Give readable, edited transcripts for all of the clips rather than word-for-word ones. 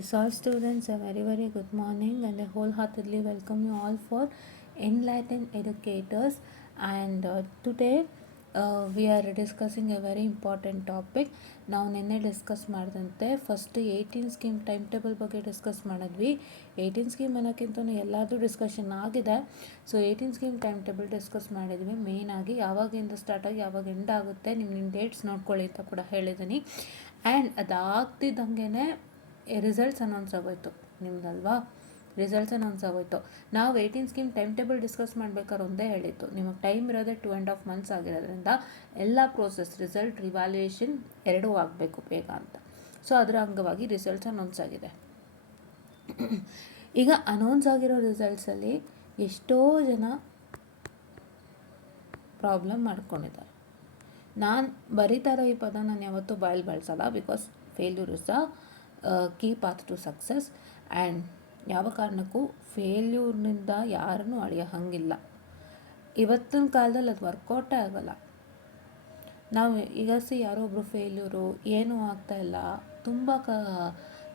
Yes, all students, a very good morning, and I wholeheartedly welcome you all for Enlightened Educators. And today we are discussing a very important topic. ನಾವು ನಿನ್ನೆ discuss ಮಾಡಿದಂತೆ first 18 scheme time table ಬಗ್ಗೆ discuss ಮಾಡಿದ್ವಿ. 18 scheme ಅನ್ನೋಕ್ಕಿಂತ ಎಲ್ಲಾದರೂ discussion ಆಗಿದೆ. So 18 scheme time table discuss ಮಾಡಿದ್ವಿ. Main ಆಗಿ ಯಾವಾಗಿಂದ ಸ್ಟಾರ್ಟ್ ಆಗಿ ಯಾವಾಗ ಎಂಡ್ ಆಗುತ್ತೆ ನಿಮ್ಮ ಡೇಟ್ಸ್ ನೋಡ್ಕೊಳ್ಳಿ ಅಂತ ಕೂಡ ಹೇಳಿದ್ದೀನಿ. ಆ್ಯಂಡ್ ಅದಾಗ್ತಿದ್ದಂಗೆ ರಿಸಲ್ಟ್ಸ್ ಅನೌನ್ಸ್ ಆಗೋಯ್ತು ನಿಮ್ದಲ್ವಾ. ರಿಸಲ್ಟ್ಸ್ ಅನೌನ್ಸ್ ಆಗೋಯ್ತು. ನಾವು 18 ಸ್ಕೀಮ್ ಟೈಮ್ ಟೇಬಲ್ ಡಿಸ್ಕಸ್ ಮಾಡ್ಬೇಕಾದ್ರೆ ಒಂದೇ ಹೇಳಿತ್ತು, ನಿಮಗೆ ಟೈಮ್ ಇರೋದೇ 2.5 months ಆಗಿರೋದ್ರಿಂದ ಎಲ್ಲ ಪ್ರೋಸೆಸ್ ರಿಸಲ್ಟ್ ರಿವ್ಯಾಲ್ಯೂಯೇಷನ್ ಎರಡೂ ಆಗಬೇಕು ಬೇಗ ಅಂತ. ಸೊ ಅದರ ಅಂಗವಾಗಿ ರಿಸಲ್ಟ್ಸ್ ಅನೌನ್ಸ್ ಆಗಿದೆ. ಈಗ ಅನೌನ್ಸ್ ಆಗಿರೋ ರಿಸಲ್ಟ್ಸಲ್ಲಿ ಎಷ್ಟೋ ಜನ ಪ್ರಾಬ್ಲಮ್ ಮಾಡ್ಕೊಂಡಿದ್ದಾರೆ. ನಾನು ಬರೀತಾ ಇರೋ ಈ ಪದ ನಾನು ಯಾವತ್ತೂ ಬಾಯಲ್ಲಿ ಬಳಸಲ್ಲ, because failure is a key path to success. And ಯಾವ ಕಾರಣಕ್ಕೂ ಫೇಲ್ಯೂರ್ನಿಂದ ಯಾರನ್ನೂ ಅಳಿಯೋ ಹಂಗಿಲ್ಲ. ಇವತ್ತಿನ ಕಾಲದಲ್ಲಿ ಅದು ವರ್ಕೌಟೇ ಆಗೋಲ್ಲ. ನಾವು ಈಗ ಯಾರೋ ಒಬ್ಬರು ಫೇಲ್ಯೂರು ಏನೂ ಆಗ್ತಾಯಿಲ್ಲ, ತುಂಬ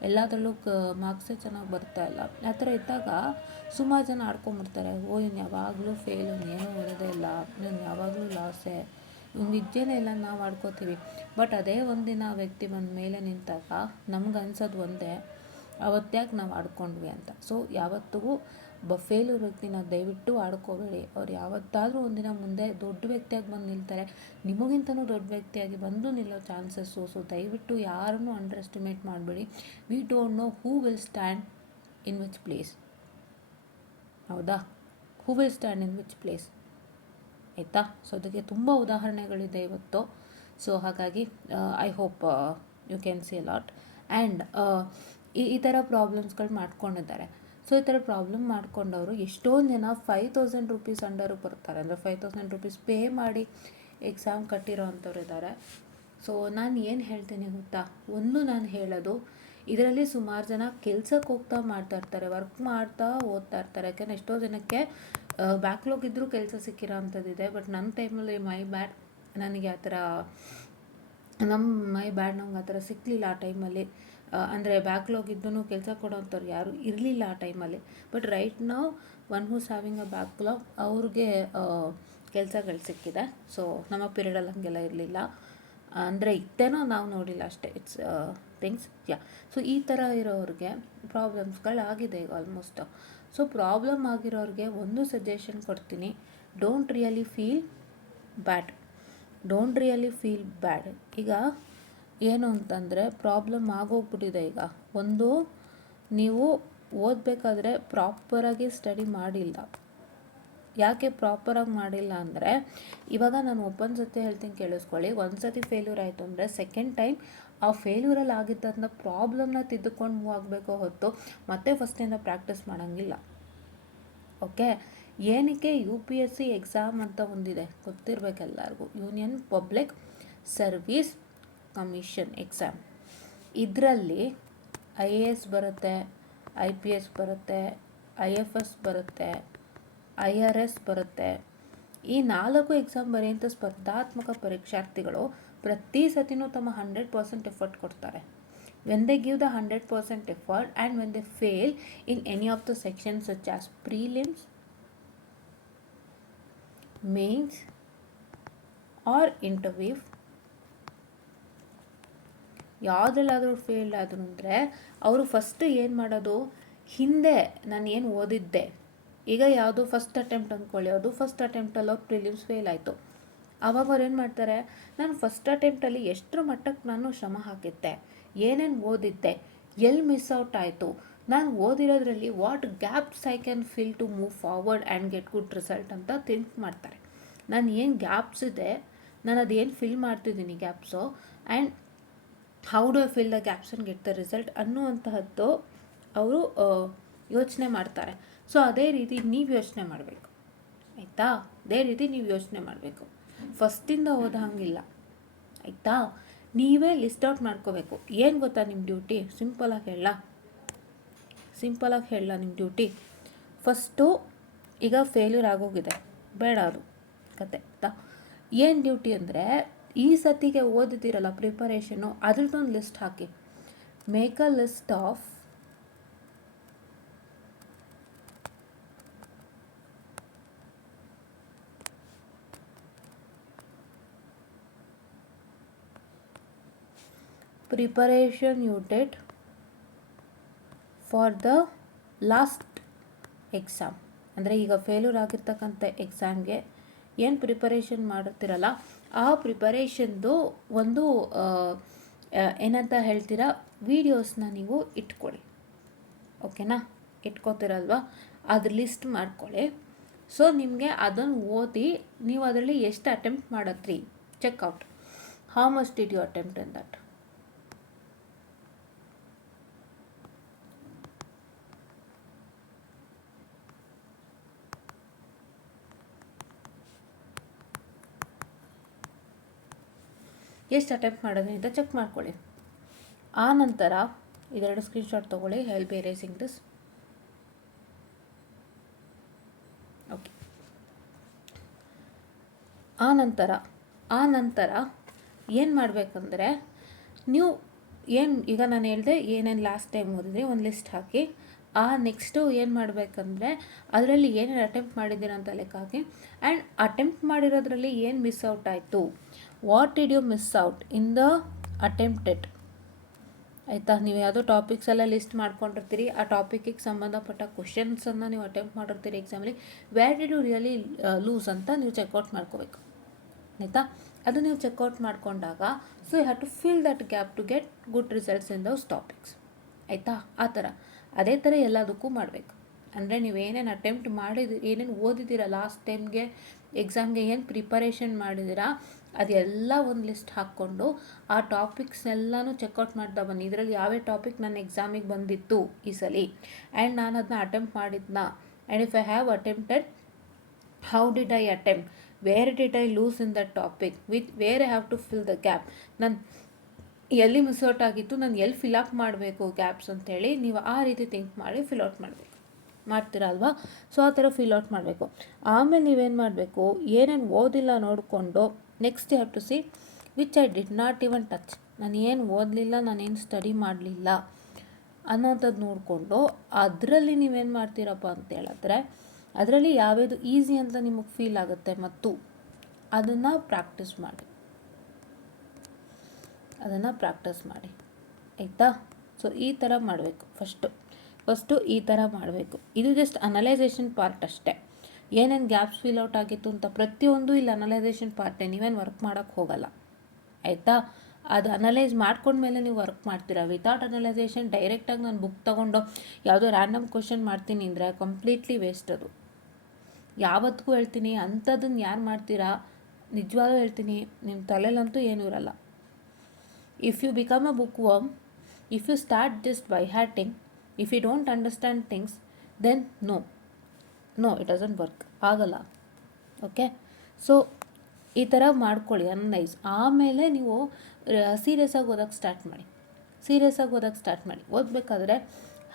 ಎಲ್ಲದರಲ್ಲೂ ಮಾರ್ಕ್ಸೇ ಚೆನ್ನಾಗಿ ಬರ್ತಾಯಿಲ್ಲ, ಆ ಥರ ಇದ್ದಾಗ ಸುಮಾರು ಜನ ಆಡ್ಕೊಂಬಿಡ್ತಾರೆ. ಇವ್ನು ಯಾವಾಗಲೂ ಫೇಲ್, ಏನೂ ಓದೋದೇ ಇಲ್ಲ, ಇವ್ನು ಯಾವಾಗಲೂ ಲಾಸೇ, ಇವ್ನು ವಿದ್ಯೆನೇ ಇಲ್ಲ ನಾವು ಆಡ್ಕೋತೀವಿ. ಬಟ್ ಅದೇ ಒಂದಿನ ಆ ವ್ಯಕ್ತಿ ಬಂದ ಮೇಲೆ ನಿಂತಾಗ ನಮ್ಗೆ ಅನ್ಸೋದು ಒಂದೇ, ಅವತ್ತ್ಯಾಕೆ ನಾವು ಆಡ್ಕೊಂಡ್ವಿ ಅಂತ. ಸೊ ಯಾವತ್ತಿಗೂ ಫೇಲ್ಯೂರ್ ವ್ಯಕ್ತಿನ ದಯವಿಟ್ಟು ಆಡ್ಕೋಬೇಡಿ. ಅವ್ರು ಯಾವತ್ತಾದರೂ ಒಂದಿನ ಮುಂದೆ ದೊಡ್ಡ ವ್ಯಕ್ತಿಯಾಗಿ ಬಂದು ನಿಲ್ತಾರೆ, ನಿಮಗಿಂತನೂ ದೊಡ್ಡ ವ್ಯಕ್ತಿಯಾಗಿ ಬಂದು ನಿಲ್ಲೋ ಚಾನ್ಸಸ್ಸು. ಸೊ ದಯವಿಟ್ಟು ಯಾರನ್ನೂ ಅಂಡರ್ ಎಸ್ಟಿಮೇಟ್ ಮಾಡಬೇಡಿ. We don't know who will stand in which place. ಹೌದಾ? Who will stand in which place, ಆಯಿತಾ? ಸೊ ಅದಕ್ಕೆ ತುಂಬ ಉದಾಹರಣೆಗಳಿದೆ ಇವತ್ತು. ಸೊ ಹಾಗಾಗಿ I hope you can see a lot. And ಈ ಥರ ಪ್ರಾಬ್ಲಮ್ಸ್ಗಳು ಮಾಡ್ಕೊಂಡಿದ್ದಾರೆ. ಸೊ ಈ ಥರ ಪ್ರಾಬ್ಲಮ್ ಮಾಡ್ಕೊಂಡವರು ಎಷ್ಟೊಂದು ಜನ 5,000 ರೂಪೀಸ್ ಅಂಡರು ಬರ್ತಾರೆ, ಅಂದರೆ 5,000 ರೂಪೀಸ್ ಪೇ ಮಾಡಿ ಎಕ್ಸಾಮ್ ಕಟ್ಟಿರೋ ಅಂಥವ್ರು ಇದ್ದಾರೆ. ಸೊ ನಾನು ಏನು ಹೇಳ್ತೀನಿ ಗೊತ್ತಾ, ನಾನು ಹೇಳೋದು, ಇದರಲ್ಲಿ ಸುಮಾರು ಜನ ಕೆಲ್ಸಕ್ಕೆ ಹೋಗ್ತಾ ಮಾಡ್ತಾ ಇರ್ತಾರೆ, ವರ್ಕ್ ಮಾಡ್ತಾ ಓದ್ತಾ ಇರ್ತಾರೆ. ಯಾಕೆಂದರೆ ಎಷ್ಟೋ ಜನಕ್ಕೆ ಬ್ಯಾಕ್ಲಾಗ್ ಇದ್ದರೂ ಕೆಲಸ ಸಿಕ್ಕಿರೋ ಅಂಥದ್ದಿದೆ. ಬಟ್ ನನ್ನ ಟೈಮಲ್ಲಿ ಮೈ ಬ್ಯಾಡ್, ನನಗೆ ಆ ಥರ ನಮ್ಗೆ ಆ ಥರ ಸಿಕ್ಕಲಿಲ್ಲ ಆ ಟೈಮಲ್ಲಿ. ಅಂದರೆ ಬ್ಯಾಕ್ಲಾಗ್ ಇದ್ದೂ ಕೆಲಸ ಕೊಡೋಂಥವ್ರು ಯಾರೂ ಇರಲಿಲ್ಲ ಆ ಟೈಮಲ್ಲಿ. ಬಟ್ ರೈಟ್ ನಾವು one who's having a backlog ಅವ್ರಿಗೆ ಕೆಲಸಗಳು ಸಿಕ್ಕಿದೆ. ಸೊ ನಮ್ಮ ಪೀರಿಯಡಲ್ಲಿ ಹಾಗೆಲ್ಲ ಇರಲಿಲ್ಲ, ಅಂದರೆ ಇತ್ತೇನೋ ನಾವು ನೋಡಿಲ್ಲ ಅಷ್ಟೇ. ಇಟ್ಸ್ ಥಿಂಗ್ಸ್ ಸೊ ಈ ಥರ ಇರೋರಿಗೆ ಪ್ರಾಬ್ಲಮ್ಸ್ಗಳಾಗಿದೆ ಈಗ ಆಲ್ಮೋಸ್ಟ್. ಸೊ ಪ್ರಾಬ್ಲಮ್ ಆಗಿರೋರಿಗೆ ಒಂದು ಸಜೆಷನ್ ಕೊಡ್ತೀನಿ, ಡೋಂಟ್ ರಿಯಲಿ ಫೀಲ್ ಬ್ಯಾಡ್. ಈಗ ಏನು ಅಂತಂದರೆ ಪ್ರಾಬ್ಲಮ್ ಆಗೋಗ್ಬಿಟ್ಟಿದೆ. ಈಗ ನೀವು ಓದಬೇಕಾದ್ರೆ ಪ್ರಾಪರಾಗಿ ಸ್ಟಡಿ ಮಾಡಿಲ್ಲ. ಯಾಕೆ ಪ್ರಾಪರಾಗಿ ಮಾಡಿಲ್ಲ ಅಂದರೆ, ಇವಾಗ ನಾನು ಒಬ್ಬೊಂದು ಸತಿ ಹೇಳ್ತೀನಿ ಕೇಳಿಸ್ಕೊಳ್ಳಿ. ಒಂದು ಸತಿ ಫೇಲ್ಯೂರ್ ಆಯಿತು ಅಂದರೆ ಸೆಕೆಂಡ್ ಟೈಮ್ ಆ ಫೇಲ್ಯೂರಲ್ಲಿ ಆಗಿದ್ದಂಥ ಪ್ರಾಬ್ಲಮ್ನ ತಿದ್ದುಕೊಂಡು ಮೂವ್ ಆಗಬೇಕೋ ಹೊತ್ತು ಮತ್ತೆ ಫಸ್ಟಿಂದ ಪ್ರಾಕ್ಟೀಸ್ ಮಾಡೋಂಗಿಲ್ಲ. ಓಕೆ? ಏನಕ್ಕೆ UPSC ಎಕ್ಸಾಮ್ ಅಂತ ಒಂದಿದೆ, ಗೊತ್ತಿರಬೇಕು ಎಲ್ಲರಿಗೂ, union public service commission exam. ಇದರಲ್ಲಿ IAS ಬರುತ್ತೆ, IPS ಬರುತ್ತೆ, IFS ಬರುತ್ತೆ, IRS ಬರುತ್ತೆ. ಈ 4 ಎಕ್ಸಾಮ್ ಬರೆಯುವಂಥ ಸ್ಪರ್ಧಾತ್ಮಕ ಪರೀಕ್ಷಾರ್ಥಿಗಳು ಪ್ರತಿ ಸತಿನೂ ತಮ್ಮ 100% ಎಫರ್ಟ್ ಕೊಡ್ತಾರೆ. When they give the 100% effort and when they fail in any of the sections such as prelims, mains or interview, ಯಾವುದ್ರಲ್ಲಾದರೂ ಫೇಲ್ ಆದರು ಅಂದರೆ ಅವರು ಫಸ್ಟ್ ಏನು ಮಾಡೋದು, ಹಿಂದೆ ನಾನು ಏನು ಓದಿದ್ದೆ, ಈಗ ಯಾವುದೋ ಫಸ್ಟ್ ಅಟೆಂಪ್ಟ್ ಅಂದ್ಕೊಳ್ಳಿ, ಅದು ಫಸ್ಟ್ ಅಟೆಂಪ್ಟಲ್ಲಿ ಅವ್ರು ಪ್ರಿಲಿಮ್ಸ್ ಫೇಲ್ ಆಯಿತು. ಆವಾಗ ಅವ್ರು ಏನು ಮಾಡ್ತಾರೆ, ನಾನು ಫಸ್ಟ್ ಅಟೆಂಪ್ಟಲ್ಲಿ ಎಷ್ಟರ ಮಟ್ಟಕ್ಕೆ ನಾನು ಶ್ರಮ ಹಾಕಿದ್ದೆ, ಏನೇನು ಓದಿದ್ದೆ, ಎಲ್ಲಿ ಮಿಸ್ ಔಟ್ ಆಯಿತು, ನಾನು ಓದಿರೋದ್ರಲ್ಲಿ what gaps I can fill to move forward and get good result ಅಂತ ಥಿಂಕ್ ಮಾಡ್ತಾರೆ. ನಾನು ಏನು ಗ್ಯಾಪ್ಸ್ ಇದೆ, ನಾನು ಅದೇನು ಫಿಲ್ ಮಾಡ್ತಿದ್ದೀನಿ gaps, and how do I fill the gaps and get the result ಅನ್ನುವಂತಹದ್ದು ಅವರು ಯೋಚನೆ ಮಾಡ್ತಾರೆ. ಸೊ ಅದೇ ರೀತಿ ನೀವು ಯೋಚನೆ ಮಾಡಬೇಕು, ಆಯಿತಾ? ಅದೇ ರೀತಿ ನೀವು ಯೋಚನೆ ಮಾಡಬೇಕು. ಫಸ್ಟಿಂದ ಓದೋ ಹಂಗಿಲ್ಲ, ಆಯಿತಾ? ನೀವೇ ಲಿಸ್ಟ್ ಔಟ್ ಮಾಡ್ಕೋಬೇಕು. ಏನು ಗೊತ್ತಾ ನಿಮ್ಮ ಡ್ಯೂಟಿ? ಸಿಂಪಲಾಗಿ ಹೇಳ ನಿಮ್ಮ ಡ್ಯೂಟಿ. ಫಸ್ಟು ಈಗ ಫೇಲ್ಯೂರ್ ಆಗೋಗಿದೆ, ಬೇಡ ಅದು ಕತೆ, ಆಯಿತಾ? ಏನು ಡ್ಯೂಟಿ ಅಂದರೆ, ಈ ಸತಿಗೆ ಓದಿದ್ದೀರಲ್ಲ ಪ್ರಿಪರೇಷನ್ನು, ಅದ್ರದ್ದೊಂದು ಲಿಸ್ಟ್ ಹಾಕಿ. Make a list of preparation you did for the last exam. ಅಂದರೆ ಈಗ ಫೇಲ್ಯೂರ್ ಆಗಿರ್ತಕ್ಕಂಥ ಎಕ್ಸಾಮ್ಗೆ ಏನು ಪ್ರಿಪರೇಷನ್ ಮಾಡುತ್ತೀರಲ್ಲ, ಆ ಪ್ರಿಪರೇಷನ್ದು ಒಂದು ಏನಂತ ಹೇಳ್ತೀರಾ ವೀಡಿಯೋಸ್ನ ನೀವು ಇಟ್ಕೊಳ್ಳಿ. ಓಕೆನಾ? ಇಟ್ಕೋತಿರಲ್ವ, ಅದ್ರ ಲಿಸ್ಟ್ ಮಾಡ್ಕೊಳ್ಳಿ. ಸೊ ನಿಮಗೆ ಅದನ್ನು ಓದಿ ನೀವು ಅದರಲ್ಲಿ ಎಷ್ಟು ಅಟೆಂಪ್ಟ್ ಮಾಡತ್ರಿ check out. How much did you attempt in that? ಎಷ್ಟು ಅಟೆಂಪ್ಟ್ ಮಾಡೋದು ಅಂತ ಚೆಕ್ ಮಾಡ್ಕೊಳ್ಳಿ. ಆ ನಂತರ ಇದೆರಡು ಸ್ಕ್ರೀನ್ಶಾಟ್ ತೊಗೊಳ್ಳಿ. I will be erasing this. Okay. ಆ ನಂತರ ಏನು ಮಾಡಬೇಕಂದ್ರೆ, ನೀವು ಈಗ ನಾನು ಹೇಳಿದೆ ಏನೇನು ಲಾಸ್ಟ್ ಟೈಮ್ ಓದಿದ್ರಿ ಒಂದು ಲಿಸ್ಟ್ ಹಾಕಿ. ನೆಕ್ಸ್ಟು ಏನು ಮಾಡಬೇಕಂದ್ರೆ ಅದರಲ್ಲಿ ಏನೇನು ಅಟೆಂಪ್ಟ್ ಮಾಡಿದ್ದೀರ ಅಂತ ಲೆಕ್ಕ ಹಾಕಿ. ಆ್ಯಂಡ್ ಅಟೆಂಪ್ಟ್ ಮಾಡಿರೋದ್ರಲ್ಲಿ ಏನು ಮಿಸ್ ಔಟ್ ಆಯಿತು, what did you miss out in the attempted. ಆಯಿತಾ? ನೀವು ಯಾವುದೋ ಟಾಪಿಕ್ಸ್ ಎಲ್ಲ ಲಿಸ್ಟ್ ಮಾಡ್ಕೊಂಡಿರ್ತೀರಿ, ಆ ಟಾಪಿಕ್ಕಿಗೆ ಸಂಬಂಧಪಟ್ಟ ಕ್ವಶನ್ಸನ್ನು ನೀವು ಅಟೆಂಪ್ಟ್ ಮಾಡಿರ್ತೀರಿ ಎಕ್ಸಾಮಲ್ಲಿ. Where did you really lose ಅಂತ ನೀವು ಚೆಕ್ಔಟ್ ಮಾಡ್ಕೋಬೇಕು. ಆಯಿತಾ? ಅದು ನೀವು ಚೆಕ್ಔಟ್ ಮಾಡಿಕೊಂಡಾಗ so you have to fill that gap to get good results in those topics. ಆಯಿತಾ? ಆ ಥರ ಅದೇ ಥರ ಎಲ್ಲದಕ್ಕೂ ಮಾಡಬೇಕು. ಅಂದರೆ ನೀವು ಏನೇನು ಅಟೆಂಪ್ಟ್ ಏನೇನು ಓದಿದ್ದೀರಾ ಲಾಸ್ಟ್ ಟೈಮ್ಗೆ ಎಕ್ಸಾಮ್ಗೆ ಏನು ಪ್ರಿಪರೇಷನ್ ಮಾಡಿದ್ದೀರಾ ಅದೆಲ್ಲ ಒಂದು ಲಿಸ್ಟ್ ಹಾಕ್ಕೊಂಡು ಆ ಟಾಪಿಕ್ಸ್ನೆಲ್ಲನೂ ಚೆಕ್ಔಟ್ ಮಾಡ್ತಾ ಬನ್ನಿ. ಇದರಲ್ಲಿ ಯಾವ್ಯಾವ ಟಾಪಿಕ್ ನನ್ನ ಎಕ್ಸಾಮಿಗೆ ಬಂದಿತ್ತು ಈ ಸಲ, ಆ್ಯಂಡ್ ನಾನು ಅದನ್ನ ಅಟೆಂಪ್ಟ್ ಮಾಡಿದ್ನಾ, and if I have attempted, how did I attempt, where did I lose in that topic, where I have to fill the gap, ನಾನು ಎಲ್ಲಿ ಮಿಸ್ಔಟ್ ಆಗಿತ್ತು, ನಾನು ಎಲ್ಲಿ ಫಿಲಪ್ ಮಾಡಬೇಕು ಗ್ಯಾಪ್ಸ್ ಅಂತೇಳಿ ನೀವು ಆ ರೀತಿ ಥಿಂಕ್ ಮಾಡಿ ಫಿಲ್ಔಟ್ ಮಾಡಬೇಕು. ಮಾಡ್ತೀರಾ ಅಲ್ವಾ? ಸೊ ಆ ಥರ ಫಿಲ್ಔಟ್ ಮಾಡಬೇಕು. ಆಮೇಲೆ ನೀವೇನು ಮಾಡಬೇಕು, ಏನೇನು ಓದಿಲ್ಲ ನೋಡಿಕೊಂಡು next you have to see which I did not even touch. ನಾನು ಏನು ಓದಲಿಲ್ಲ, ನಾನೇನು ಸ್ಟಡಿ ಮಾಡಲಿಲ್ಲ ಅನ್ನೋಂಥದ್ದು ನೋಡಿಕೊಂಡು ಅದರಲ್ಲಿ ನೀವೇನು ಮಾಡ್ತೀರಪ್ಪ ಅಂತ ಹೇಳಿದ್ರೆ ಅದರಲ್ಲಿ ಯಾವ್ಯಾವುದು ಈಸಿ ಅಂತ ನಿಮಗೆ ಫೀಲ್ ಆಗುತ್ತೆ ಮತ್ತು ಅದನ್ನು ಪ್ರಾಕ್ಟೀಸ್ ಮಾಡಿ. ಆಯಿತಾ? ಸೊ ಈ ಥರ ಮಾಡಬೇಕು. ಫಸ್ಟು ಈ ಥರ ಮಾಡಬೇಕು. ಇದು ಜಸ್ಟ್ ಅನಲೈಸೇಷನ್ ಪಾರ್ಟ್ ಅಷ್ಟೇ. ಏನೇನು ಗ್ಯಾಪ್ಸ್ ಫಿಲ್ ಔಟ್ ಆಗಿತ್ತು ಅಂತ ಪ್ರತಿಯೊಂದು ಇಲ್ಲಿ ಅನಲೈಸೇಷನ್ ಪಾರ್ಟೇ, ನೀವೇನು ವರ್ಕ್ ಮಾಡೋಕ್ಕೆ ಹೋಗಲ್ಲ. ಆಯಿತಾ? ಅದು ಅನಲೈಸ್ ಮಾಡ್ಕೊಂಡ್ಮೇಲೆ ನೀವು ವರ್ಕ್ ಮಾಡ್ತೀರಾ. ವಿತೌಟ್ ಅನಲೈಸೇಷನ್ ಡೈರೆಕ್ಟಾಗಿ ನಾನು ಬುಕ್ ತೊಗೊಂಡು ಯಾವುದೋ ರ್ಯಾಂಡಮ್ ಕ್ವಶನ್ ಮಾಡ್ತೀನಿ ಅಂದರೆ ಕಂಪ್ಲೀಟ್ಲಿ ವೇಸ್ಟ್. ಅದು ಯಾವತ್ತಿಗೂ ಹೇಳ್ತೀನಿ, ಅಂಥದ್ದನ್ನು ಯಾರು ಮಾಡ್ತೀರಾ ನಿಜವಾಗ್ಲೂ ಹೇಳ್ತೀನಿ, ನಿಮ್ಮ ತಲೆಯಲ್ಲಂತೂ ಏನೂ ಇರಲ್ಲ. If you become a book worm, if you start just by hearting, if you don't understand things, then no it doesn't work, ಆಗಲ್ಲ. ಓಕೆ? ಸೊ ಈ ಥರ ಮಾಡ್ಕೊಳ್ಳಿ ಅನಲೈಸ್. ಆಮೇಲೆ ನೀವು ಸೀರಿಯಸ್ಸಾಗಿ ಓದೋಕ್ಕೆ ಸ್ಟಾರ್ಟ್ ಮಾಡಿ. ಓದಬೇಕಾದ್ರೆ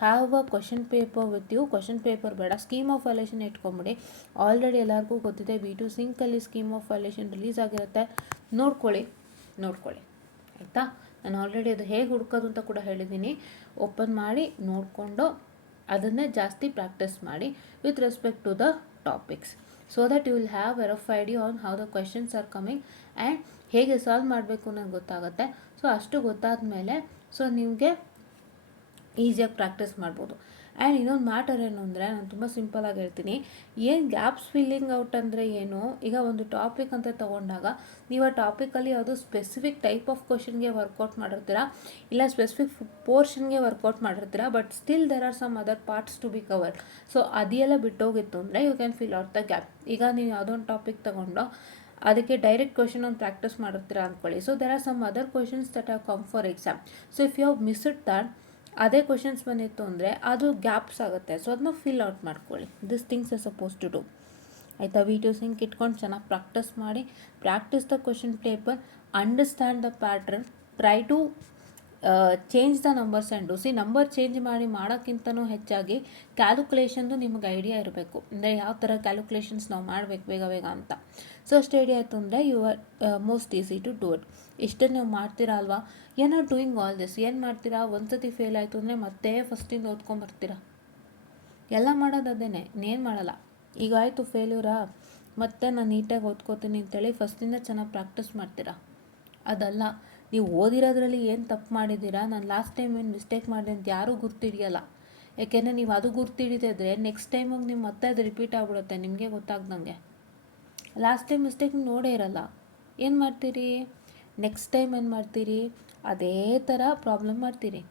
have a question paper with you. Question paper ಬೇಡ, ಸ್ಕೀಮ್ ಆಫ್ ವ್ಯಾಲ್ಯೂಯೇಷನ್ ಇಟ್ಕೊಂಬಿಡಿ. ಆಲ್ರೆಡಿ ಎಲ್ಲರಿಗೂ ಗೊತ್ತಿದೆ, B2 ಸಿಂಕಲ್ಲಿ ಸ್ಕೀಮ್ ಆಫ್ ವ್ಯಾಲ್ಯೂಯೇಷನ್ ರಿಲೀಸ್ ಆಗಿರುತ್ತೆ. ನೋಡ್ಕೊಳ್ಳಿ. ಆಯಿತಾ? ನಾನು ಆಲ್ರೆಡಿ ಅದು ಹೇಗೆ ಹುಡ್ಕೋದು ಅಂತ ಕೂಡ ಹೇಳಿದ್ದೀನಿ. ಓಪನ್ ಮಾಡಿ ನೋಡಿಕೊಂಡು ಅದನ್ನೇ ಜಾಸ್ತಿ ಪ್ರಾಕ್ಟೀಸ್ ಮಾಡಿ with respect to the topics, so that you will have a rough idea on how the questions are coming and ಹೇಗೆ ಸಾಲ್ವ್ ಮಾಡಬೇಕು ಅನ್ನೋದು ಗೊತ್ತಾಗುತ್ತೆ. ಸೊ ಅಷ್ಟು ಗೊತ್ತಾದ ಮೇಲೆ ಸೊ ನಿಮಗೆ ಈಸಿಯಾಗಿ ಪ್ರಾಕ್ಟೀಸ್ ಮಾಡ್ಬೋದು. ಆ್ಯಂಡ್ ಇನ್ನೊಂದು ಮ್ಯಾಟರ್ ಏನು ಅಂದರೆ, ನಾನು ತುಂಬ ಸಿಂಪಲಾಗಿ ಹೇಳ್ತೀನಿ, ಏನು ಗ್ಯಾಪ್ಸ್ ಫಿಲ್ಲಿಂಗ್ ಔಟ್ ಅಂದರೆ ಏನು, ಈಗ ಒಂದು ಟಾಪಿಕ್ ಅಂತ ತೊಗೊಂಡಾಗ ನೀವು ಆ ಟಾಪಿಕಲ್ಲಿ ಯಾವುದೋ ಸ್ಪೆಸಿಫಿಕ್ ಟೈಪ್ ಆಫ್ ಕ್ವಶನ್ಗೆ ವರ್ಕೌಟ್ ಮಾಡಿರ್ತೀರಾ, ಇಲ್ಲ ಸ್ಪೆಸಿಫಿಕ್ ಪೋರ್ಷನ್ಗೆ ವರ್ಕೌಟ್ ಮಾಡಿರ್ತೀರಾ, but still there are some other parts to be covered. So ಅದೆಲ್ಲ ಬಿಟ್ಟೋಗಿತ್ತು ಅಂದರೆ you can fill out the gap. ಈಗ ನೀವು ಯಾವುದೋ ಒಂದು ಟಾಪಿಕ್ ತೊಗೊಂಡು ಅದಕ್ಕೆ ಡೈರೆಕ್ಟ್ ಕ್ವಶನ್ ಒಂದು ಪ್ರಾಕ್ಟೀಸ್ ಮಾಡಿರ್ತೀರಾ ಅಂದ್ಕೊಳ್ಳಿ. So there are some other questions that have come for exam. So if you have missed that, ಅದೇ ಕ್ವಶನ್ಸ್ ಬಂದಿತ್ತು ಅಂದರೆ ಅದು ಗ್ಯಾಪ್ಸ್ ಆಗುತ್ತೆ. ಸೊ ಅದನ್ನ ಫಿಲ್ ಔಟ್ ಮಾಡ್ಕೊಳ್ಳಿ. This things are suppose to do. ಆಯಿತಾ? V2 ಸಿಂಕ್ ಇಟ್ಕೊಂಡು ಚೆನ್ನಾಗಿ ಪ್ರಾಕ್ಟೀಸ್ ಮಾಡಿ. Practice the question paper, understand the pattern, try to change the numbers and do. Number change ಮಾಡೋಕ್ಕಿಂತನೂ ಹೆಚ್ಚಾಗಿ ಕ್ಯಾಲ್ಕುಲೇಷನ್ದು ನಿಮಗೆ ಐಡಿಯಾ ಇರಬೇಕು. ಅಂದರೆ ಯಾವ ಥರ ಕ್ಯಾಲ್ಕುಲೇಷನ್ಸ್ ನಾವು ಮಾಡಬೇಕು ಬೇಗ ಅಂತ. ಸೊ ಅಷ್ಟು ಐಡಿಯಾ ಆಯಿತು ಅಂದರೆ you are most easy to do it. ಇಷ್ಟನ್ನು ನೀವು ಮಾಡ್ತೀರಾ ಅಲ್ವಾ? Are doing all this. ಏನು ಮಾಡ್ತೀರಾ, ಒಂದು ಸತಿ ಫೇಲ್ ಆಯಿತು ಅಂದರೆ ಮತ್ತೆ ಫಸ್ಟಿಂದ ಓದ್ಕೊಂಬರ್ತೀರಾ. ಎಲ್ಲ ಮಾಡೋದು ಅದೇನೆ, ಇನ್ನೇನು ಮಾಡಲ್ಲ. ಈಗ ಆಯಿತು ಫೇಲ್ಯೂರಾ, ಮತ್ತೆ ನಾನು ನೀಟಾಗಿ ಓದ್ಕೋತೀನಿ ಅಂತೇಳಿ ಫಸ್ಟಿಂದ ಚೆನ್ನಾಗಿ ಪ್ರಾಕ್ಟೀಸ್ ಮಾಡ್ತೀರಾ. ಅದಲ್ಲ, ನೀವು ಓದಿರೋದ್ರಲ್ಲಿ ಏನು ತಪ್ಪು ಮಾಡಿದ್ದೀರಾ, ನಾನು ಲಾಸ್ಟ್ ಟೈಮ್ ಏನು ಮಿಸ್ಟೇಕ್ ಮಾಡಿದೆ ಅಂತ ಯಾರೂ ಗುರ್ತಿಡಿಯಲ್ಲ. ಯಾಕೆಂದರೆ ನೀವು ಅದು ಗುರ್ತಿಡಿದಿದ್ರೆ ನೆಕ್ಸ್ಟ್ ಟೈಮಿಗೆ ನೀವು ಮತ್ತೆ ಅದು ರಿಪೀಟ್ ಆಗ್ಬಿಡುತ್ತೆ ನಿಮಗೆ ಗೊತ್ತಾಗ್ದಂಗೆ. ಲಾಸ್ಟ್ ಟೈಮ್ ಮಿಸ್ಟೇಕ್ ನೋಡೇ ಇರಲ್ಲ, ಏನು ಮಾಡ್ತೀರಿ, ನೆಕ್ಸ್ಟ್ ಟೈಮ್ ಏನು ಮಾಡ್ತೀರಿ, ಅದೇ ಥರ ಪ್ರಾಬ್ಲಮ್ ಮಾಡ್ತೀರಿ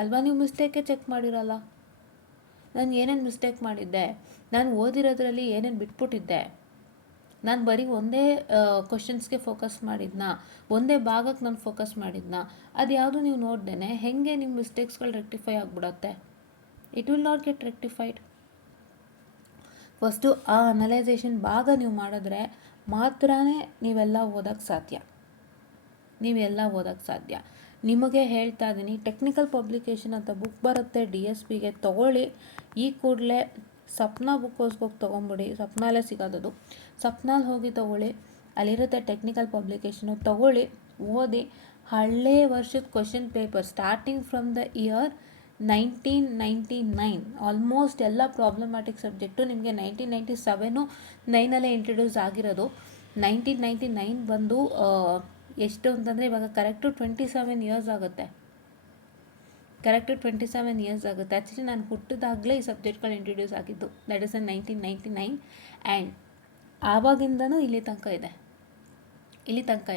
ಅಲ್ವಾ. ನೀವು ಮಿಸ್ಟೇಕೇ ಚೆಕ್ ಮಾಡಿರಲ್ಲ. ನಾನು ಏನೇನು ಮಿಸ್ಟೇಕ್ ಮಾಡಿದ್ದೆ, ನಾನು ಓದಿರೋದ್ರಲ್ಲಿ ಏನೇನು ಬಿಟ್ಬಿಟ್ಟಿದ್ದೆ, ನಾನು ಬರೀ ಒಂದೇ ಕ್ವಶನ್ಸ್ಗೆ ಫೋಕಸ್ ಮಾಡಿದ್ನಾ, ಒಂದೇ ಭಾಗಕ್ಕೆ ನಾನು ಫೋಕಸ್ ಮಾಡಿದ್ನಾ, ಅದು ಯಾವುದು ನೀವು ನೋಡ್ದೇನೆ ಹೇಗೆ ನಿಮ್ಮ ಮಿಸ್ಟೇಕ್ಸ್ಗಳು ರೆಕ್ಟಿಫೈ ಆಗಿಬಿಡತ್ತೆ. It will not get rectified. First ಆ ಅನಲೈಸೇಷನ್ ಭಾಗ ನೀವು ಮಾಡಿದ್ರೆ ಮಾತ್ರ ನೀವೆಲ್ಲ ಓದೋಕ್ಕೆ ಸಾಧ್ಯ. ನಿಮಗೆ ಹೇಳ್ತಾ ಇದ್ದೀನಿ, ಟೆಕ್ನಿಕಲ್ ಪಬ್ಲಿಕೇಶನ್ ಅಂತ ಬುಕ್ ಬರುತ್ತೆ DSPಗೆ, ತೊಗೊಳ್ಳಿ. ಈ ಕೂಡಲೇ ಸಪ್ನಾ ಬುಕ್ ಹೌಸ್ಗೆ ತೊಗೊಂಬಿಡಿ, ಸಪ್ನಾಲೇ ಸಿಗೋದದು. ಸಪ್ನಲ್ಲಿ ಹೋಗಿ ತೊಗೊಳ್ಳಿ, ಅಲ್ಲಿರುತ್ತೆ ಟೆಕ್ನಿಕಲ್ ಪಬ್ಲಿಕೇಶನು, ತೊಗೊಳ್ಳಿ, ಓದಿ. ಹಳೇ ವರ್ಷದ question paper starting from the year 1999 almost ಎಲ್ಲ ಪ್ರಾಬ್ಲಮ್ಯಾಟಿಕ್ ಸಬ್ಜೆಕ್ಟು ನಿಮಗೆ 1997 ಇಂಟ್ರಡ್ಯೂಸ್ ಆಗಿರೋದು. 1999 ಬಂದು ಎಷ್ಟು ಅಂತಂದರೆ ಇವಾಗ ಕರೆಕ್ಟು 27 ಇಯರ್ಸ್ ಆಗುತ್ತೆ. ಆ್ಯಕ್ಚುಲಿ ನಾನು ಹುಟ್ಟಿದಾಗಲೇ ಈ ಸಬ್ಜೆಕ್ಟ್ಗಳು ಇಂಟ್ರಡ್ಯೂಸ್ ಆಗಿದ್ದು, ದಟ್ ಇಸ್ ಇನ್ 1999. ಆ್ಯಂಡ್ ಆವಾಗಿಂದನೂ ಇಲ್ಲಿ ತನಕ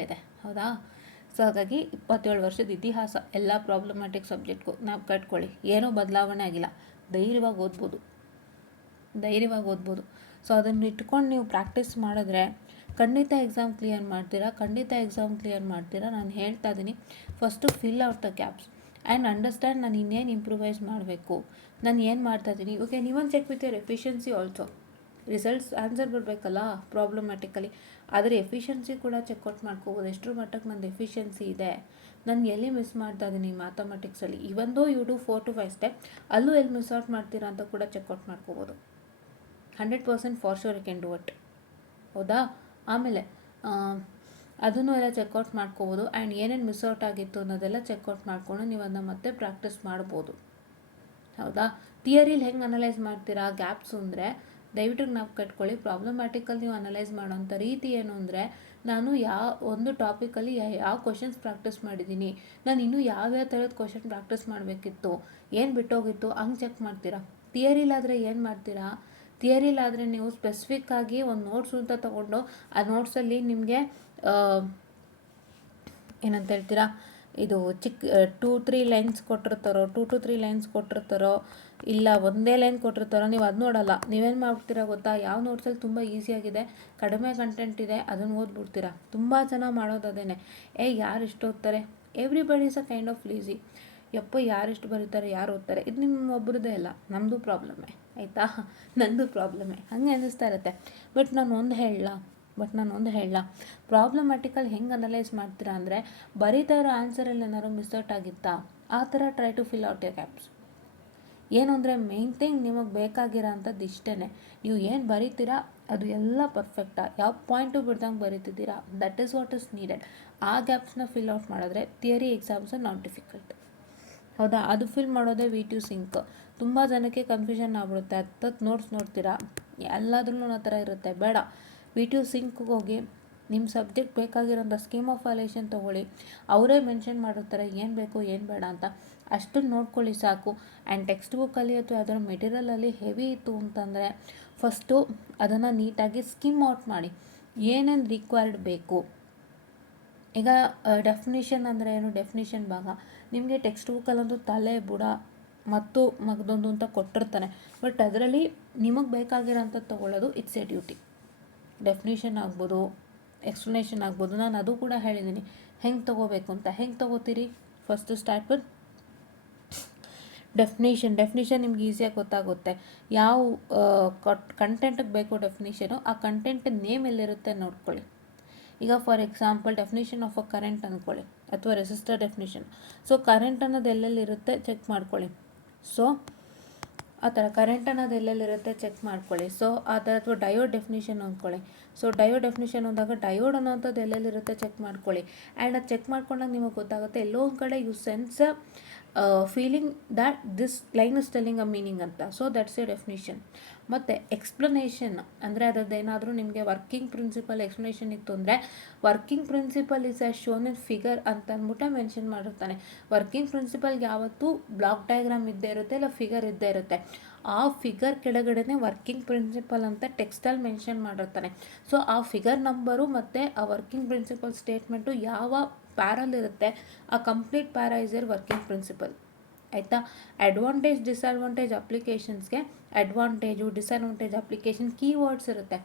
ಇದೆ ಹೌದಾ. ಸೊ ಹಾಗಾಗಿ 27 ವರ್ಷದ ಇತಿಹಾಸ ಎಲ್ಲ ಪ್ರಾಬ್ಲಮ್ಯಾಟಿಕ್ ಸಬ್ಜೆಕ್ಟ್ಗೂ ನಾವು ಕಟ್ಕೊಳ್ಳಿ. ಏನೂ ಬದಲಾವಣೆ ಆಗಿಲ್ಲ, ಧೈರ್ಯವಾಗಿ ಓದ್ಬೋದು. ಸೊ ಅದನ್ನು ಇಟ್ಕೊಂಡು ನೀವು ಪ್ರಾಕ್ಟೀಸ್ ಮಾಡಿದ್ರೆ ಖಂಡಿತ ಎಕ್ಸಾಮ್ ಕ್ಲಿಯರ್ ಮಾಡ್ತೀರಾ. ನಾನು ಹೇಳ್ತಾ ಇದ್ದೀನಿ, first fill out the gaps and understand ನಾನು ಇನ್ನೇನು ಇಂಪ್ರೂವೈಸ್ ಮಾಡಬೇಕು, ನಾನು ಏನು ಮಾಡ್ತಾಯಿದ್ದೀನಿ. ಓಕೆ, ನೀವೊಂದು check with your efficiency also. Results answer ಬರಬೇಕಲ್ಲ ಪ್ರಾಬ್ಲಮ್ಯಾಟಿಕಲಿ, ಆದರೆ ಎಫಿಷಿಯನ್ಸಿ ಕೂಡ ಚೆಕ್ಔಟ್ ಮಾಡ್ಕೋಬೋದು. ಎಷ್ಟರ ಮಟ್ಟಕ್ಕೆ ನಂದು ಎಫಿಷಿಯನ್ಸಿ ಇದೆ, ನಾನು ಎಲ್ಲಿ ಮಿಸ್ ಮಾಡ್ತಾ ಇದ್ದೀನಿ ಮ್ಯಾಥಮೆಟಿಕ್ಸಲ್ಲಿ. ಇವನ್ though you do 4 to 5 step, ಅಲ್ಲೂ ಎಲ್ಲಿ ಮಿಸ್ ಔಟ್ ಮಾಡ್ತೀರಾ ಅಂತ ಕೂಡ ಚೆಕ್ಔಟ್ ಮಾಡ್ಕೋಬೋದು. 100% for sure you can do it. ಹೌದಾ. ಆಮೇಲೆ ಅದನ್ನು ಎಲ್ಲ ಚೆಕ್ಔಟ್ ಮಾಡ್ಕೋಬೋದು. ಆ್ಯಂಡ್ ಏನೇನು ಮಿಸ್ ಔಟ್ ಆಗಿತ್ತು ಅನ್ನೋದೆಲ್ಲ ಚೆಕ್ಔಟ್ ಮಾಡಿಕೊಂಡು ನೀವು ಅದನ್ನ ಮತ್ತೆ ಪ್ರಾಕ್ಟೀಸ್ ಮಾಡ್ಬೋದು. ಹೌದಾ. ಥಿಯರಿಲಿ ಹೆಂಗೆ ಅನಲೈಸ್ ಮಾಡ್ತೀರಾ ಗ್ಯಾಪ್ಸು ಅಂದರೆ ದಯವಿಟ್ಟು ನಾವು ಕಟ್ಕೊಳ್ಳಿ. ಪ್ರಾಬ್ಲಮ್ಯಾಟಿಕಲ್ಲಿ ನೀವು ಅನಲೈಸ್ ಮಾಡೋಂಥ ರೀತಿ ಏನು ಅಂದರೆ, ನಾನು ಒಂದು ಟಾಪಿಕಲ್ಲಿ ಯಾವ ಕ್ವಶನ್ಸ್ ಪ್ರಾಕ್ಟೀಸ್ ಮಾಡಿದ್ದೀನಿ, ನಾನು ಇನ್ನೂ ಯಾವ್ಯಾವ ಥರದ ಕ್ವಶನ್ ಪ್ರಾಕ್ಟೀಸ್ ಮಾಡಬೇಕಿತ್ತು, ಏನು ಬಿಟ್ಟೋಗಿತ್ತು ಹಂಗೆ ಚೆಕ್ ಮಾಡ್ತೀರಾ. ಥಿಯರಿಲಾದರೆ ಏನು ಮಾಡ್ತೀರಾ, ಥಿಯರಿಲಾದರೆ ನೀವು ಸ್ಪೆಸಿಫಿಕ್ಕಾಗಿ ಒಂದು ನೋಟ್ಸು ಅಂತ ತೊಗೊಂಡು ಆ ನೋಟ್ಸಲ್ಲಿ ನಿಮಗೆ ಏನಂತ ಹೇಳ್ತೀರಾ, ಇದು ಚಿಕ್ಕ 2-3 ಲೈನ್ಸ್ ಕೊಟ್ಟಿರ್ತಾರೋ, 2 to 3 ಲೈನ್ಸ್ ಕೊಟ್ಟಿರ್ತಾರೋ, ಇಲ್ಲ ಒಂದೇ ಲೈನ್ ಕೊಟ್ಟಿರ್ತಾರೋ, ನೀವು ಅದು ನೋಡಲ್ಲ. ನೀವೇನು ಮಾಡ್ಬಿಡ್ತೀರಾ ಗೊತ್ತಾ, ಯಾವ ನೋಟ್ಸಲ್ಲಿ ತುಂಬ ಈಸಿಯಾಗಿದೆ, ಕಡಿಮೆ ಕಂಟೆಂಟ್ ಇದೆ, ಅದನ್ನು ಓದ್ಬಿಡ್ತೀರಾ. ತುಂಬ ಜನ ಮಾಡೋದು ಅದೇನೆ. ಯಾರು ಇಷ್ಟು ಓದ್ತಾರೆ, everybody is a kind of lazy. ಯಾರಿಷ್ಟು ಬರೀತಾರೆ, ಯಾರು ಓದ್ತಾರೆ, ಇದು ನಿಮ್ಮ ಒಬ್ಬರದೇ ಅಲ್ಲ, ನಮ್ಮದು ಪ್ರಾಬ್ಲಮ್ಮೇ ಆಯಿತಾ, ನಂದು ಪ್ರಾಬ್ಲಮ್ಮೇ, ಹಾಗೆ ಅನ್ನಿಸ್ತಾ ಇರುತ್ತೆ. ಬಟ್ ನಾನು ಒಂದು ಹೇಳಲ್ಲ, ಪ್ರಾಬ್ಲಮ್ಯಾಟಿಕಲ್ ಹೆಂಗೆ ಅನಲೈಸ್ ಮಾಡ್ತೀರಾ ಅಂದರೆ, ಬರೀತಾ ಇರೋ ಆನ್ಸರಲ್ಲಿ ಏನಾದ್ರು ಮಿಸ್ ಔಟ್ ಆಗಿತ್ತಾ, ಆ ಥರ try to fill out your gaps. ಏನು ಅಂದರೆ ಮೇನ್ ಥಿಂಗ್ ನಿಮಗೆ ಬೇಕಾಗಿರೋ ಅಂಥದ್ದು ಇಷ್ಟೇ, ನೀವು ಏನು ಬರೀತೀರಾ ಅದು ಎಲ್ಲ ಪರ್ಫೆಕ್ಟಾ, ಯಾವ ಪಾಯಿಂಟು ಬಿಡ್ದಂಗೆ ಬರೀತಿದ್ದೀರಾ, that is what is needed. ಆ ಗ್ಯಾಪ್ಸ್ನ ಫಿಲ್ ಔಟ್ ಮಾಡಿದ್ರೆ theory exams are not difficult. ಹೌದಾ. ಅದು ಫಿಲ್ ಮಾಡೋದೇ V2 ಸಿಂಕ್. ತುಂಬ ಜನಕ್ಕೆ ಕನ್ಫ್ಯೂಷನ್ ಆಗ್ಬಿಡುತ್ತೆ, ಹತ್ತತ್ತು ನೋಟ್ಸ್ ನೋಡ್ತೀರಾ, ಎಲ್ಲಾದ್ರೂ ಆ ಥರ ಇರುತ್ತೆ. ಬೇಡ, V2 ಸಿಂಕ್ಗೆ ಹೋಗಿ ನಿಮ್ಮ ಸಬ್ಜೆಕ್ಟ್ ಬೇಕಾಗಿರೋಂಥ ಸ್ಕೀಮ್ ಆಫ್ ವ್ಯಾಲ್ಯೂಯೇಷನ್ ತೊಗೊಳ್ಳಿ. ಅವರೇ ಮೆನ್ಷನ್ ಮಾಡಿರ್ತಾರೆ ಏನು ಬೇಕು ಏನು ಬೇಡ ಅಂತ, ಅಷ್ಟನ್ನು ನೋಡ್ಕೊಳ್ಳಿ ಸಾಕು. ಆ್ಯಂಡ್ ಟೆಕ್ಸ್ಟ್ ಬುಕ್ಕಲ್ಲಿ ಅಥವಾ ಯಾವ್ದಾದ್ರು ಮೆಟೀರಿಯಲಲ್ಲಿ ಹೆವಿ ಇತ್ತು ಅಂತಂದರೆ ಫಸ್ಟು ಅದನ್ನು ನೀಟಾಗಿ ಸ್ಕಿಮ್ ಔಟ್ ಮಾಡಿ, ಏನೇನು ರಿಕ್ವೈರ್ಡ್ ಬೇಕು. ಈಗ ಡೆಫಿನಿಷನ್ ಅಂದರೆ ಏನು, ಡೆಫಿನಿಷನ್ ಭಾಗ ನಿಮಗೆ ಟೆಕ್ಸ್ಟ್ ಬುಕ್ಕಲ್ಲೊಂದು ತಲೆ ಬುಡ ಮತ್ತು ಮಗದೊಂದು ಅಂತ ಕೊಟ್ಟಿರ್ತಾನೆ. ಬಟ್ ಅದರಲ್ಲಿ ನಿಮಗೆ ಬೇಕಾಗಿರೋಂಥದ್ದು ತೊಗೊಳ್ಳೋದು ಇಟ್ಸ್ ಎ ಡ್ಯೂಟಿ. ಡೆಫಿನಿಷನ್ ಆಗ್ಬೋದು, ಎಕ್ಸ್ಪ್ಲನೇಷನ್ ಆಗ್ಬೋದು. ನಾನು ಅದು ಕೂಡ ಹೇಳಿದ್ದೀನಿ ಹೆಂಗೆ ತೊಗೋಬೇಕು ಅಂತ. ಹೆಂಗೆ ತೊಗೋತೀರಿ, ಫಸ್ಟು ಸ್ಟಾರ್ಟ್ ವಿತ್ ಡೆಫಿನಿಷನ್ ನಿಮ್ಗೆ ಈಸಿಯಾಗಿ ಗೊತ್ತಾಗುತ್ತೆ. ಯಾವ ಕಂಟೆಂಟಿಗೆ ಬೇಕು ಡೆಫಿನಿಷನು, ಆ ಕಂಟೆಂಟ್ ನೇಮ್ ಎಲ್ಲಿರುತ್ತೆ ನೋಡ್ಕೊಳ್ಳಿ. ಈಗ for example definition of a current ಅಂದ್ಕೊಳ್ಳಿ, ಅಥವಾ ರೆಸಿಸ್ಟರ್ ಡೆಫಿನಿಷನ್. ಸೊ ಕರೆಂಟ್ ಅನ್ನೋದು ಎಲ್ಲೆಲ್ಲಿರುತ್ತೆ ಚೆಕ್ ಮಾಡ್ಕೊಳ್ಳಿ. ಸೊ ಆ ಥರ ಕರೆಂಟ್ ಅನ್ನೋದು ಎಲ್ಲೆಲ್ಲಿರುತ್ತೆ ಚೆಕ್ ಮಾಡ್ಕೊಳ್ಳಿ. ಸೊ ಆ ಥರ, ಅಥವಾ ಡಯೋಡ್ ಡೆಫಿನಿಷನ್ ಅಂದ್ಕೊಳ್ಳಿ. ಸೊ ಡಯೋಡ್ ಡೆಫಿನಿಷನ್ ಅಂದಾಗ ಡಯೋಡ್ ಅನ್ನೋಂಥದ್ದು ಎಲ್ಲೆಲ್ಲಿರುತ್ತೆ ಚೆಕ್ ಮಾಡ್ಕೊಳ್ಳಿ. ಆ್ಯಂಡ್ ಅದು ಚೆಕ್ ಮಾಡ್ಕೊಂಡಾಗ ನಿಮಗೆ ಗೊತ್ತಾಗುತ್ತೆ, ಎಲ್ಲೋ ಒಂದು ಕಡೆ you sense feeling that this line is telling a meaning ಅಂತ. So that's a definition. ಮತ್ತು ಎಕ್ಸ್ಪ್ಲನೇಷನ್ ಅಂದರೆ ಅದರದ್ದು ಏನಾದರೂ ನಿಮಗೆ ವರ್ಕಿಂಗ್ ಪ್ರಿನ್ಸಿಪಲ್ ಎಕ್ಸ್ಪ್ಲನೇಷನ್ ಇತ್ತು ಅಂದರೆ working principle is as shown in figure ಅಂತ ಅಂದ್ಬಿಟ್ಟು ಮೆನ್ಷನ್ ಮಾಡಿರ್ತಾನೆ. ವರ್ಕಿಂಗ್ ಪ್ರಿನ್ಸಿಪಲ್ಗೆ ಯಾವತ್ತೂ ಬ್ಲಾಕ್ ಡಯಾಗ್ರಾಮ್ ಇದ್ದೇ ಇರುತ್ತೆ, ಇಲ್ಲ ಫಿಗರ್ ಇದ್ದೇ ಇರುತ್ತೆ. ಆ ಫಿಗರ್ ಕೆಳಗಡೆನೆ ವರ್ಕಿಂಗ್ ಪ್ರಿನ್ಸಿಪಲ್ ಅಂತ ಟೆಕ್ಸ್ಟಲ್ಲಿ ಮೆನ್ಷನ್ ಮಾಡಿರ್ತಾನೆ. ಸೊ ಆ ಫಿಗರ್ ನಂಬರು ಮತ್ತು ಆ ವರ್ಕಿಂಗ್ ಪ್ರಿನ್ಸಿಪಲ್ ಸ್ಟೇಟ್ಮೆಂಟು ಯಾವ ಪ್ಯಾರಲ್ಲಿರುತ್ತೆ ಆ complete para is your working principle. ಆಯಿತಾ? ಅಡ್ವಾಂಟೇಜ್ ಡಿಸ್ಅಡ್ವಾಂಟೇಜ್ ಅಪ್ಲಿಕೇಶನ್ಸ್ಗೆ ಅಡ್ವಾಂಟೇಜು ಡಿಸ್ಅಡ್ವಾಂಟೇಜ್ ಅಪ್ಲಿಕೇಶನ್ ಕೀವರ್ಡ್ಸ್ ಇರುತ್ತೆ.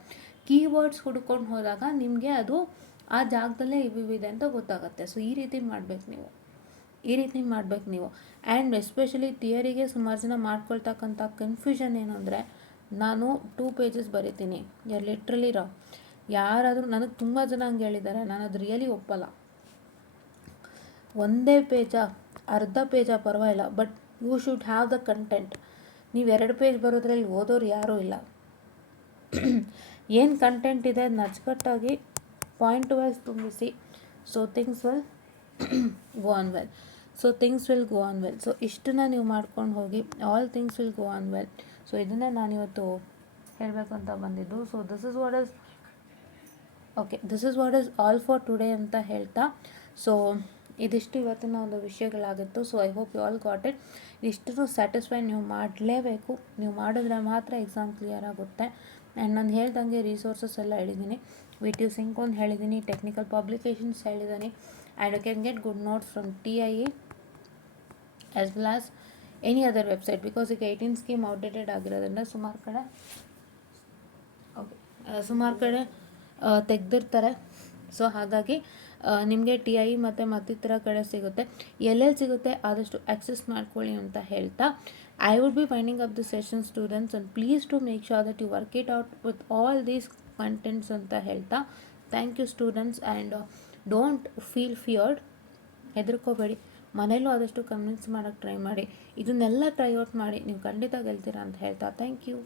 ಕೀವರ್ಡ್ಸ್ ಹುಡ್ಕೊಂಡು ಹೋದಾಗ ನಿಮಗೆ ಅದು ಆ ಜಾಗದಲ್ಲೇ ಇವಿದೆ ಅಂತ ಗೊತ್ತಾಗುತ್ತೆ. ಸೊ ಈ ರೀತಿ ಮಾಡಬೇಕು ನೀವು. ಆ್ಯಂಡ್ ಎಸ್ಪೆಷಲಿ ಥಿಯರಿಗೆ ಸುಮಾರು ಜನ ಮಾಡ್ಕೊಳ್ತಕ್ಕಂಥ ಕನ್ಫ್ಯೂಷನ್ ಏನು ಅಂದರೆ, ನಾನು 2 pages ಬರಿತೀನಿ, ಲಿಟ್ರಲಿ ಯಾರಾದರೂ ನನಗೆ ತುಂಬ ಜನ ಹಂಗೆ ಹೇಳಿದ್ದಾರೆ, ನಾನು ಅದು ರಿಯಲಿ ಒಪ್ಪಲ್ಲ. 1 ಪೇಜಾ ಅರ್ಧ ಪೇಜಾ ಪರವಾಗಿಲ್ಲ, but you should have the content. ನೀವು 2 ಪೇಜ್ ಬರೋದ್ರಲ್ಲಿ ಓದೋರು ಯಾರೂ ಇಲ್ಲ. ಏನು ಕಂಟೆಂಟ್ ಇದೆ ಅದನ್ನ ಅಚ್ಚುಕಟ್ಟಾಗಿ ಪಾಯಿಂಟ್ ವೈಸ್ ತುಂಬಿಸಿ. So things will go on well. So ಇಷ್ಟನ್ನ ನೀವು ಮಾಡ್ಕೊಂಡು ಹೋಗಿ, all things will go on well. So ಇದನ್ನೇ ನಾನಿವತ್ತು ಹೇಳಬೇಕು ಅಂತ ಬಂದಿದ್ದು. So this is what is all for today ಅಂತ ಹೇಳ್ತಾ, ಸೊ ಇದಿಷ್ಟು ಇವತ್ತಿನ ಒಂದು ವಿಷಯಗಳಾಗಿತ್ತು. So I hope you all got it. ಇಷ್ಟು ಸ್ಯಾಟಿಸ್ಫೈ ನೀವು ಮಾಡಲೇಬೇಕು. ನೀವು ಮಾಡಿದ್ರೆ ಮಾತ್ರ ಎಕ್ಸಾಮ್ ಕ್ಲಿಯರ್ ಆಗುತ್ತೆ. ಆ್ಯಂಡ್ ನಾನು ಹೇಳ್ದಂಗೆ ರಿಸೋರ್ಸಸ್ ಎಲ್ಲ ಹೇಳಿದ್ದೀನಿ. VTU Sync ಒಂದು ಹೇಳಿದ್ದೀನಿ, ಟೆಕ್ನಿಕಲ್ ಪಬ್ಲಿಕೇಶನ್ಸ್ ಹೇಳಿದ್ದೀನಿ, and you can get good notes from TIE as well as any other website. Because ಈಗ 18 ಸ್ಕೀಮ್ ಔಟ್ಡೇಟೆಡ್ ಆಗಿರೋದ್ರಿಂದ ಸುಮಾರು ಕಡೆ ತೆಗೆದಿರ್ತಾರೆ. ಸೊ ಹಾಗಾಗಿ ನಿಮಗೆ TIE ಮತ್ತು ಮತ್ತಿತರ ಕಡೆ ಸಿಗುತ್ತೆ. ಎಲ್ಲೆಲ್ಲಿ ಸಿಗುತ್ತೆ ಆದಷ್ಟು ಆಕ್ಸೆಸ್ ಮಾಡ್ಕೊಳ್ಳಿ ಅಂತ ಹೇಳ್ತಾ, I would be winding up the session students, and please to make sure that you work it out with all these contents ಅಂತ ಹೇಳ್ತಾ, thank you students. And don't feel feared, ಹೆದರ್ಕೋಬೇಡಿ. ಮನೇಲೂ ಆದಷ್ಟು ಕನ್ವಿನ್ಸ್ ಮಾಡೋಕ್ಕೆ try ಮಾಡಿ. ಇದನ್ನೆಲ್ಲ try out ಮಾಡಿ, ನೀವು ಖಂಡಿತ ಗೆಲ್ತೀರಾ ಅಂತ ಹೇಳ್ತಾ, ಥ್ಯಾಂಕ್ ಯು.